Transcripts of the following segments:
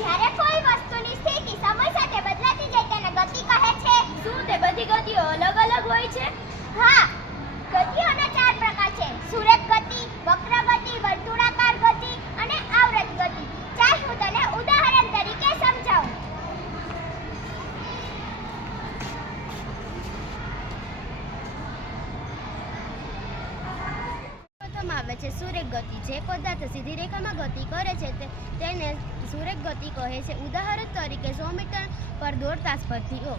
જ્યારે કોઈ વસ્તુની સ્થિતિ સમય સાથે બદલાતી જાય તેને ગતિ કહે છે. શું તે બધી ગતિઓ અલગ અલગ હોય છે? હા ગતિઓ ગતિ જે પદાર્થ સીધી રેખામાં ગતિ કરે છે તેને સુરેખ ગતિ કહે છે. ઉદાહરણ તરીકે સો મીટર પર દોડતા સ્પર્ધીઓ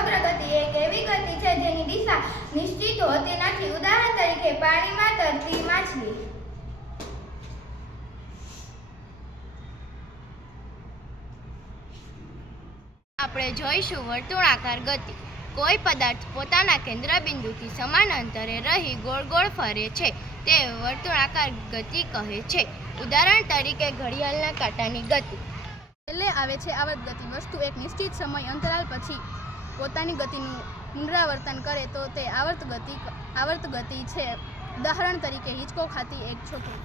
આવે ગતિ એક એવી ગતિ છે જેની દિશા નિશ્ચિત હોતી નથી. ઉદાહરણ તરીકે પાણીમાં તરતી માછલી. આપણે જોઈશું વર્તુળાકાર ગતિ. કોઈ પદાર્થ પોતાના કેન્દ્રબિંદુથી સમાન અંતરે રહી ગોળ ગોળ ફરે છે, તે વર્તુળાકાર ગતિ કહે છે. ઉદાહરણ તરીકે ઘડિયાળના કાંટાની ગતિ. છેલ્લે આવે છે આવર્ત ગતિ. વસ્તુ એક નિશ્ચિત સમય અંતરાલ પછી પોતાની ગતિનું પુનરાવર્તન કરે તો તે આવર્ત ગતિ આવર્ત ગતિ છે. ઉદાહરણ તરીકે હિંચકો ખાતી એક છોકરી.